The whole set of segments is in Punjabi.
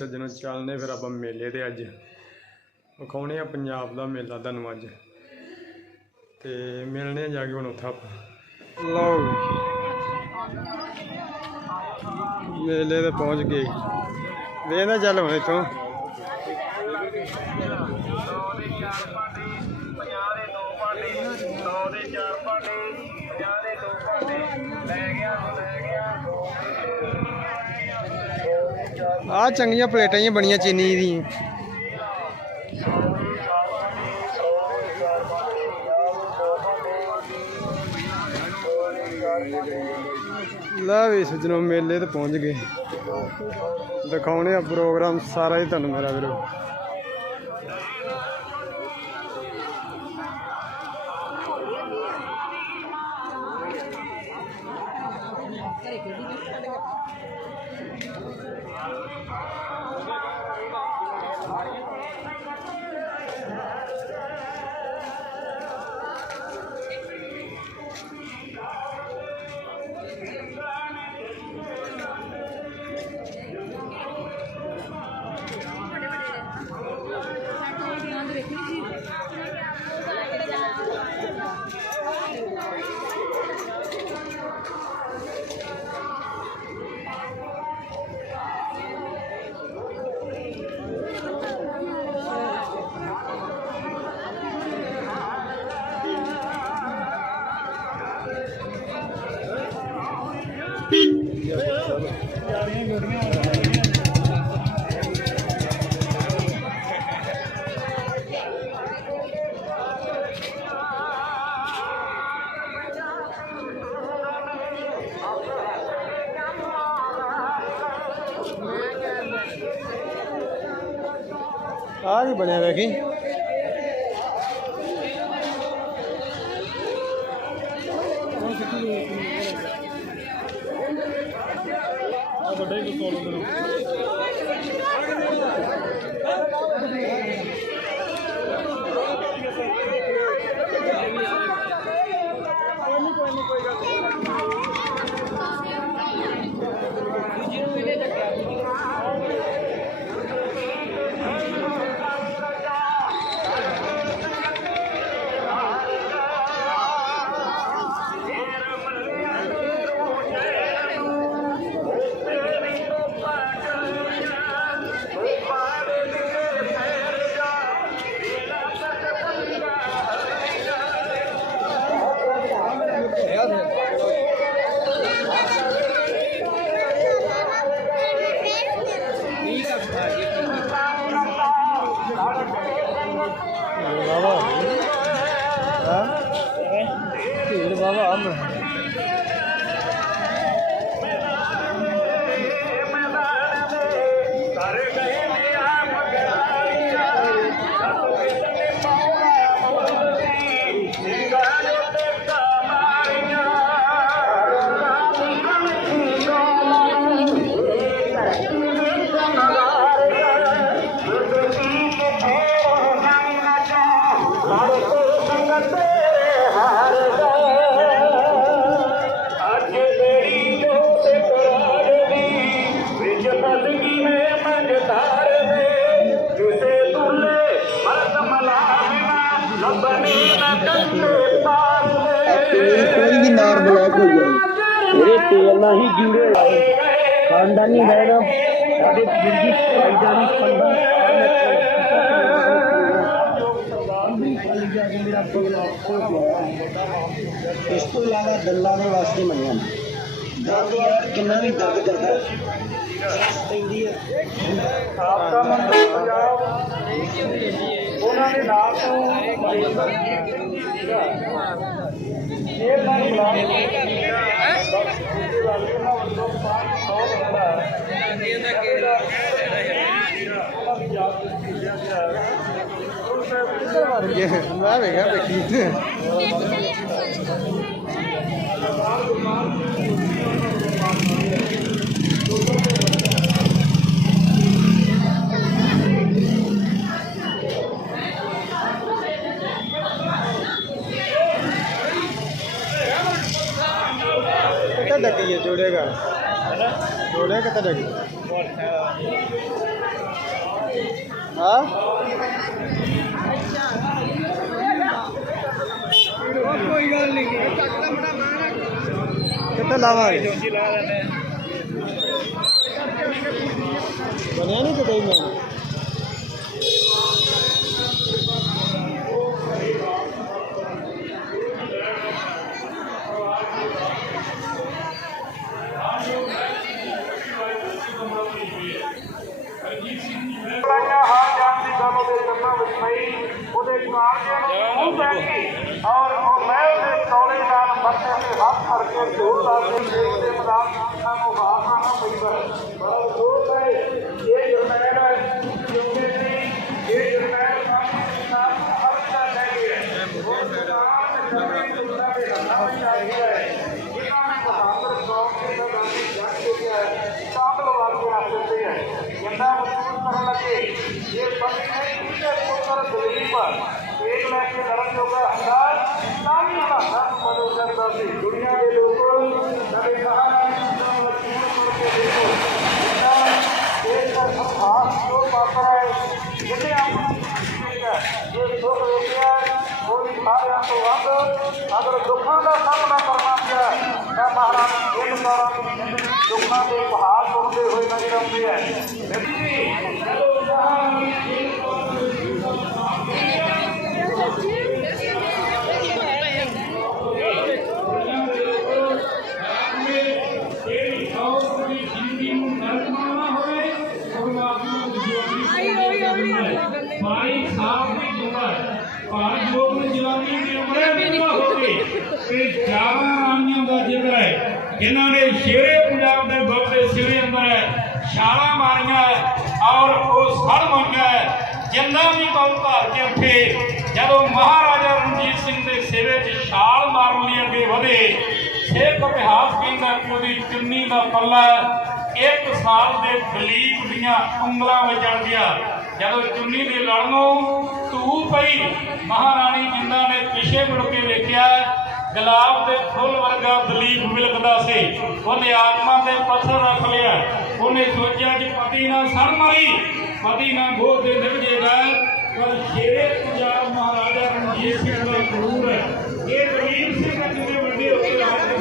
ਸਾਰੇ ਵੀਰਾਂ ਸੱਜਣੋ ਚੱਲਨੇ ਫਿਰ ਆਪਾਂ ਮੇਲੇ ਤੇ ਅੱਜ। ਵਿਖਾਉਣੇ ਆ ਪੰਜਾਬ ਦਾ ਮੇਲਾ ਤੁਹਾਨੂੰ ਅੱਜ। ਤੇ ਮਿਲਣੇ ਜਾ ਕੇ ਹੁਣ ਉੱਥੇ ਆਪਾਂ। ਲਓ ਮੇਲੇ ਤੇ ਪਹੁੰਚ ਗਏ। ਵੇਖਦਾ ਚੱਲ ਹੁਣ ਇੱਥੋਂ। ਆ ਚੰਗੀਆਂ ਪਲੇਟਾਂ ਹੀ ਬਣੀਆਂ ਚੀਨੀ ਦੀਆਂ। ਲੈ ਵੀ ਸੱਜਣੋ, ਮੇਲੇ ਤੇ ਪਹੁੰਚ ਗਏ। ਦਿਖਾਉਣੇ ਆ ਪ੍ਰੋਗਰਾਮ ਸਾਰਾ ਹੀ ਤੁਹਾਨੂੰ ਮੇਰਾ ਵੀਰੋ। சரி ਆ ਕੀ ਬਣਿਆ ਵੇਖੀ ਬਾਬਾ ਜਾਏ ਮੇਰੇ ਤੇਲ ਨਾਲ ਹੀ ਜੂੜੇ ਲਾਏ ਖਾਨਦਾਨੀ ਰਹਿਣਾ ਸਾਡੇ ਜਿੰਦਗੀ ਫਾਇਦਾ ਨਹੀਂ ਪੰਦਾ ਇਸ ਤੋਂ ਇਲਾਵਾ ਦੰਦਾਂ ਦੇ ਵਾਸਤੇ ਮੰਨਿਆ ਦਰਦ ਯਾਰ ਕਿੰਨਾ ਵੀ ਦਰਦ ਕਰਦਾ ਹੈ। ਪੈਂਦੀ ਹੈ ਆਪਦਾ ਮੰਤਰ ਪੰਜਾਬ ਉਹਨਾਂ ਦੇ ਨਾਮ ਤੋਂ ਇਹ ਸਾਰੀ ਮੈਂ ਵੇਖਿਆ ਵੇਖੀ ਤੁਹਾਡਾ ਕੀ ਹੈ ਜੋੜੇਗਾ ਜੋੜੇ ਕਿੱਥੇ ਡਿੱਗ ਹਾਂ ਕੋਈ ਗੱਲ ਨਹੀਂ ਕਿੱਥੇ ਲਾਵਾਂਗੇ ਬਣਿਆ ਨਹੀਂ ਕਿਤੇ ਮੈਂ ਲਾਈਆਂ ਹਾਰ ਜਾਣ ਦੀ ਗੱਲ ਉਹਦੇ ਕਾਰਜੇ ਨੂੰ ਗਈ ਔਰ ਉਹ ਮੈਂ ਉਹਦੇ ਕੌਲੇ ਨਾਲ ਮੱਥੇ ਤੇ ਹੱਥ ਫੜ ਕੇ ਜ਼ੋਰ ਲਾ ਕੇ ਮੇਰੇ ਦੇ ਮਦਾਨ ਅੱਖਾਂ ਨੂੰ ਬਾਹਰ ਆਣਾ ਪਈਦਾ ਬੜਾ ਜ਼ੋਰ ਹੈ ਇਹ ਜਰਨੈਲ ਹੈ ਕਿਉਂਕਿ ਸੀ ਇਹ ਜਰਨੈਲ ਕਾਫੀ ਨਾਲ ਹਰ ਦਾ ਲੈ ਗਿਆ ਉਹ ਸਰਕਾਰ ਦੇ ਜਰਨੈਲ ਦੇ ਉਹਨਾਂ ਦੇ ਹੱਥਾਂ ਵਿੱਚ ਆ ਗਿਆ ਹੈ ਇਹਨਾਂ ਨੇ ਬਹਾਦਰ ਕੌਮ ਦੇ ਦਾ ਗਾਂਧੀ ਜੱਟ ਕੇ ਗਿਆ ਸ਼ਾਮਲ ਵਾਲੇ ਆ ਜਾਂਦੇ ਹੈ ਜਿੰਨਾ ਮਜ਼ਬੂਤ ਕਰਨ ਲੱਗੇ ਇਹ ਬੰਦ ਨਹੀਂ ਕਿਤੇ ਪੁੱਤਰ ਦਲੀਪ ਇੱਕ ਲੈ ਕੇ ਲੜਨ ਜੋਗਾ ਅੰਦਾਜ਼ ਤਾਂ ਵੀ ਉਹਦਾ ਹੱਥ ਬਦਲ ਸਕਦਾ ਸੀ ਦੁਨੀਆ ਦੇ ਲੋਕੋ ਨਵੇਂ ਕਹਾਣੀ ਨੂੰ ਮਜ਼ਬੂਤ ਕਰਕੇ ਦੇਖੋ ਇਹਨਾਂ ਦੇਸ਼ ਦਾ ਖਾਸ ਜੋ ਪਾਤਰ ਹੈ ਜਿਹਨੇ ਆਪਣੀ ਇਹ ਦੁੱਖ ਵੇਖਿਆ ਕੋਈ ਸਾਰਿਆਂ ਤੋਂ ਵੱਧ ਅਗਰ ਦੁੱਖਾਂ ਦਾ ਸਾਹਮਣਾ ਕਰਨਾ ਪਿਆ ਤਾਂ ਮਹਾਰਾਜ ਇਹ ਸਾਰਾ ਦੁੱਖਾਂ ਦੇ ਪਹਾੜ ਟੁੱਟਦੇ ਹੋਏ ਨਜ਼ਰ ਆਉਂਦੇ ਹੈ ਜਦੋਂ ਜਹਾਨ ਭਾਈ ਸਾਹਿਬ ਦੀ ਉਮਰ ਭਾਈ ਜੋਗ ਨੂੰ ਜਵਾਨੀ ਦੀ ਉਮਰ ਪੂਰਾ ਹੋ ਗਈ ਤੇ 11 ਰਾਣੀਆਂ ਦਾ ਜ਼ਿਕਰ ਹੈ ਨੇ ਸ਼ੇਰੇ ਪੰਜਾਬ ਦੇ ਬਾਬੇ ਸਿਰੇ ਅੰਦਰ ਹੈ ਮਾਰੀਆਂ ਔਰ ਉਹ ਸੜ ਮੰਗਿਆ ਹੈ। ਵੀ ਬਲ ਧਾਰ ਕੇ ਉੱਠੇ, ਜਦੋਂ ਮਹਾਰਾਜਾ ਰਣਜੀਤ ਸਿੰਘ ਦੇ ਸਿਰੇ 'ਚ ਛਾਲ ਮਾਰਨ ਲਈ ਅੱਗੇ ਵਧੇ, ਸਿੱਖ ਇਤਿਹਾਸ ਕਹਿੰਦਾ ਕਿ ਉਹਦੀ ਚੁੰਨੀ ਦਾ ਪੱਲਾ ਇੱਕ ਸਾਲ ਦੇ ਦਲੀਪ ਦੀਆਂ ਉਂਗਲਾਂ ਵਿੱਚ ਅੜ ਗਿਆ। ਜਦੋਂ ਚੁੰਨੀ ਦੇ ਲੜ ਨੂੰ ਧੂ ਪਈ, ਮਹਾਰਾਣੀ ਜਿੰਦਾ ਨੇ ਪਿਛੇ ਮੁੜ ਕੇ ਵੇਖਿਆ ਗੁਲਾਬ ਦੇ ਫੁੱਲ ਵਰਗਾ ਦਲੀਪ ਵਿਲਕਦਾ ਸੀ। ਉਹਨੇ ਆਤਮਾ ਤੇ ਪੱਥਰ ਰੱਖ ਲਿਆ। ਉਹਨੇ ਸੋਚਿਆ ਕਿ ਪਤੀ ਨਾਲ ਸੜ ਮਰੀ। ਪਤੀ ਨਾਲ ਗੋਦ ਦੇ ਨਿਭਜੇਗਾ ਪਰ ਸ਼ੇਰੇ ਪੰਜਾਬ ਮਹਾਰਾਜਾ ਰਣਜੀਤ ਸਿੰਘ ਦਾ ਗੁਰੂ ਹੈ। ਇਹ ਦਲੀਪ ਸਿੰਘ ਜਿਹੜੇ ਵੱਡੇ ਹੋ ਕੇ ਰਾਜ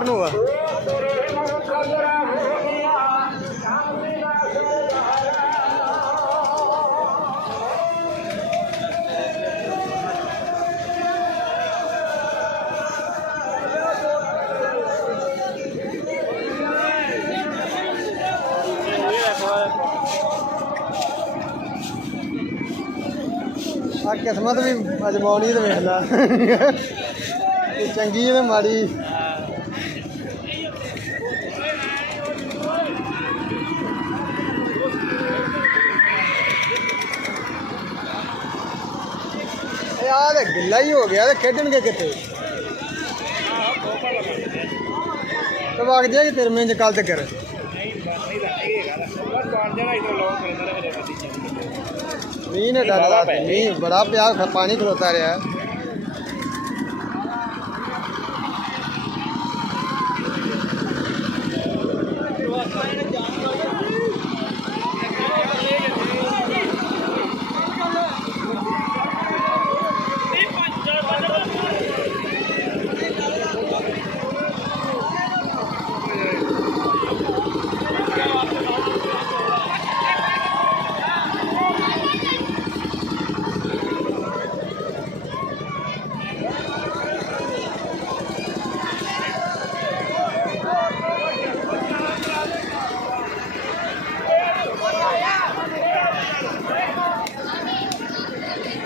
ਉਧਰ ਨੂੰ ਆ। ਕਿਸਮਤ ਵੀ ਅਜਮਾਉਣੀ ਤੇ ਵੇਖ ਲਾ। ਚੰਗੀ ਤੇ ਮਾੜੀ। ਗਿੱਲਾ ਹੀ ਹੋ ਗਿਆ ਤੇ ਖੇਡਣਗੇ ਕਿੱਥੇ? ਤੇ ਵਗ ਜਾਏਗੀ ਤੇਰੇ ਮੇਂ ਕੱਲ ਤੱਕ ਮੀਂਹ ਨੇ ਡਰ ਮੀਂਹ ਬੜਾ ਪਿਆ, ਪਾਣੀ ਖਲੋਤਾ ਰਿਹਾ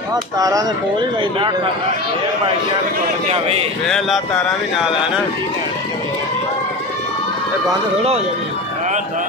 ਆ ਤਾਰਾਂ ਦੇ ਕੋਲ ਹੀ ਲਾਈ ਇਹ ਬਾਈਕਾਂ ਜਾਵੇ ਵੇ ਲਾ ਤਾਰਾਂ ਵੀ ਨਾਲ ਆ ਨਾ। ਇਹ ਬੰਦ ਥੋੜਾ ਹੋ ਜਾਣੀ ਆਹ ਦਾ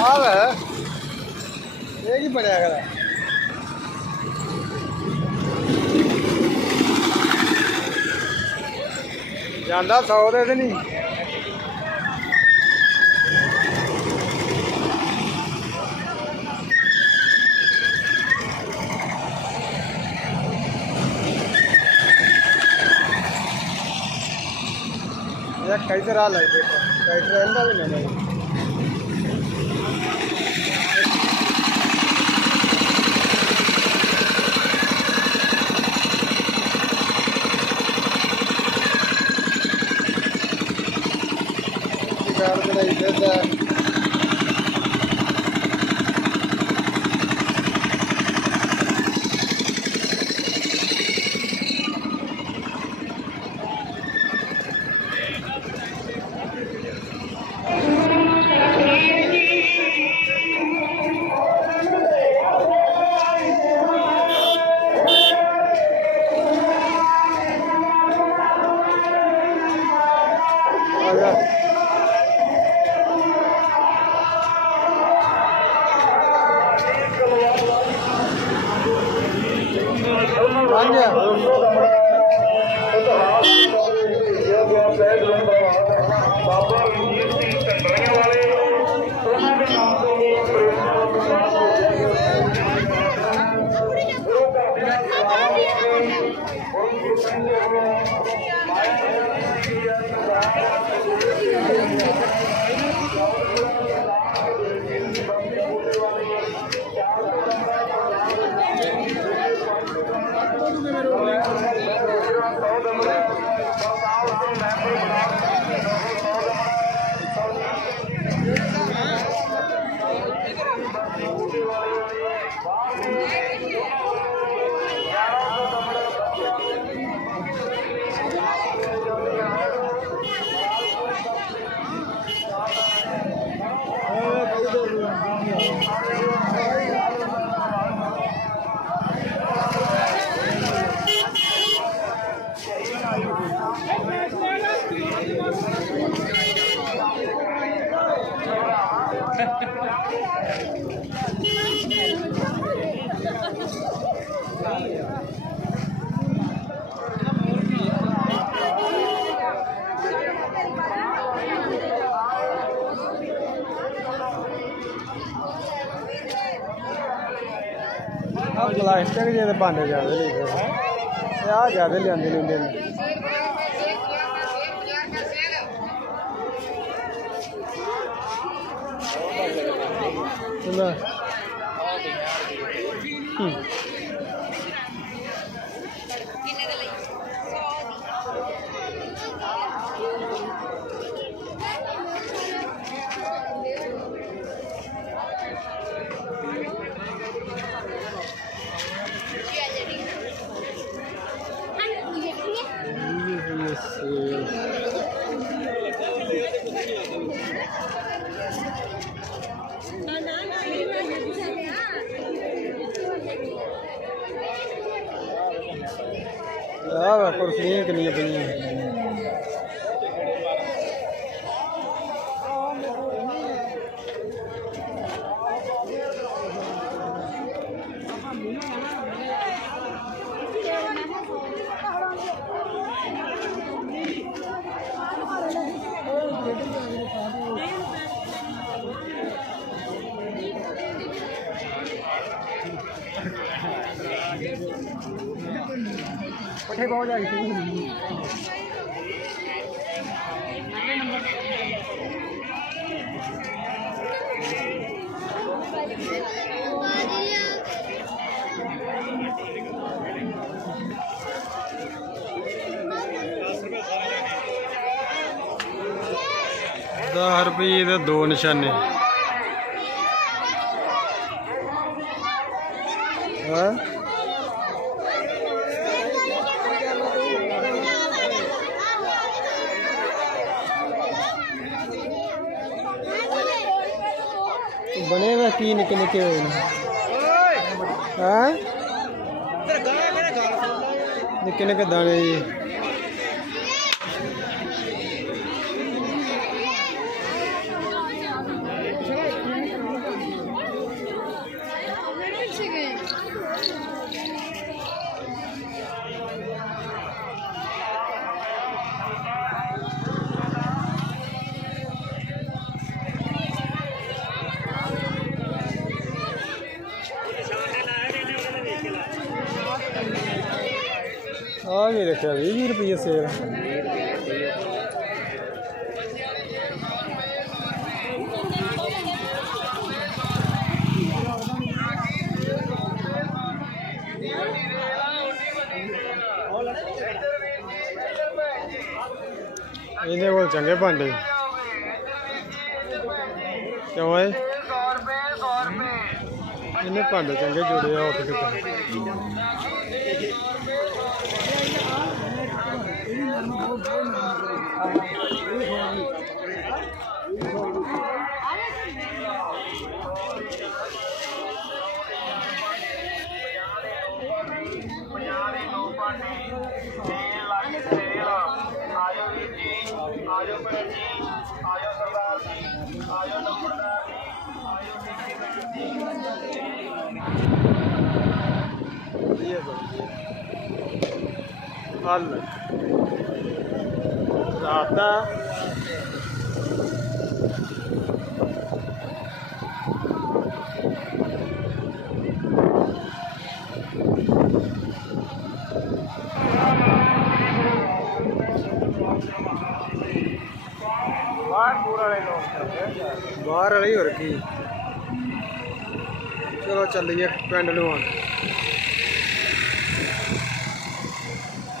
ਆ ਵੇ ਇਹ ਕੀ ਬਣਿਆ ਕਰਾ ਜਾਂਦਾ 100 ਦੇ ਤੇ ਨਹੀਂ ਇਹ ਕਈ ਤਰ੍ਹਾਂ ਲੱਗਦੇ ਕਈ ਤਰ੍ਹਾਂ ਦਾ ਆ ਪਲਾਸਟਿਕ ਜਿਹੇ ਦੇ ਭਾਂਡੇ ਜ਼ਿਆਦਾ ਲਈ ਫਿਰ ਆ ਜ਼ਿਆਦਾ ਲਿਆਂਦੇ ਲੈਂਦੇ ਨੇ। ਚਲੋ ਪੱਠੇ ਬਹੁਤ ਆਈ ਸੀ। ਦਸ ਰੁਪਏ ਦੇ ਦੋ ਨਿਸ਼ਾਨੇ। ਹਾਂ? ਵਾ ਕੀ ਨਿੱਕੇ ਨਿੱਕੇ ਹੋਏ ਨੇ? ਹਾਂ? ਨਿੱਕੇ ਨਿੱਕੇ ਦਾਣੇ ਜੀ। ਆ ਵੀ ਰੱਖਿਆ 20 ਰੁਪਏ ਸੇਲ ਇਹਦੇ ਕੋਲ ਚੰਗੇ ਭਾਂਡੇ। ਕਿਉਂ ਏ ਇਹਨੇ ਭਾਂਡੇ ਚੰਗੇ ਜੁੜੇ ਆ ਉੱਠ ਕਿਤੇ ਪੰਜਾਹ ਦੇ ਦੋ ਪਾਣੀ ਛੇ ਲੱਖ ਸੇਲ ਆਜੋ ਵੀਰ ਜੀ ਆਜੋ ਭੈਣ ਜੀ ਆਜੋ ਸਰਦਾਰ ਜੀ ਆਜੋ ਨੰਬਰਦਾਰ ਜੀ ਆਜੋ ਠੇਕੇਦਾਰ ਜੀ ਹੱਲ ਰਾਤਾ ਬਾਹਰ ਪੂਰਾ ਬਾਹਰ ਵਾਲੀ ਹੋਰ ਕੀ। ਚਲੋ ਚੱਲੀਏ ਪਿੰਡ ਨੂੰ ਹੁਣ।